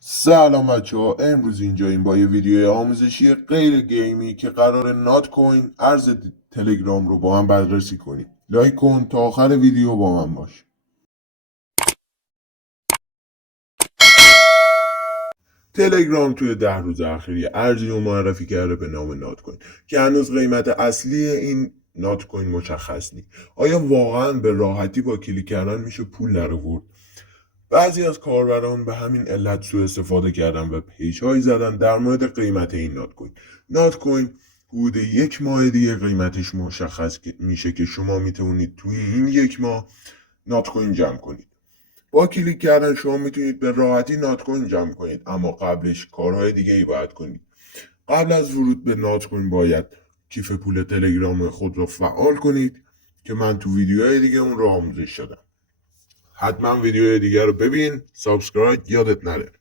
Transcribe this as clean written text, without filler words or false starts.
سلام بچه ها، امروز اینجاییم با یه ویدیو آموزشی غیر گیمی که قرار نات کوین ارز تلگرام رو با هم بررسی کنیم. لایک کن تا آخر ویدیو با من باش. تلگرام توی 10 روز اخیر ارزی رو معرفی کرده به نام نات کوین که هنوز قیمت اصلی این نات کوین مشخص نیست. آیا واقعا به راحتی با کلیک کردن میشه پول در آورد؟ بعضی از کاربران به همین علت سوء استفاده کردن و پیج هایی زدن در مورد قیمت این نات کوین. نات کوین حدود 1 ماه دیگه قیمتش مشخص میشه که شما میتونید توی این 1 ماه نات کوین جمع کنید. با کلیک کردن شما میتونید به راحتی نات کوین جمع کنید، اما قبلش کارهای دیگه ای باید کنید. قبل از ورود به نات کوین باید کیف پول تلگرام خود رو فعال کنید که من تو ویدیوهای دیگه اون رو آموزش دادم. حتما ویدیوهای دیگر رو ببین. سابسکرایب یادت نره.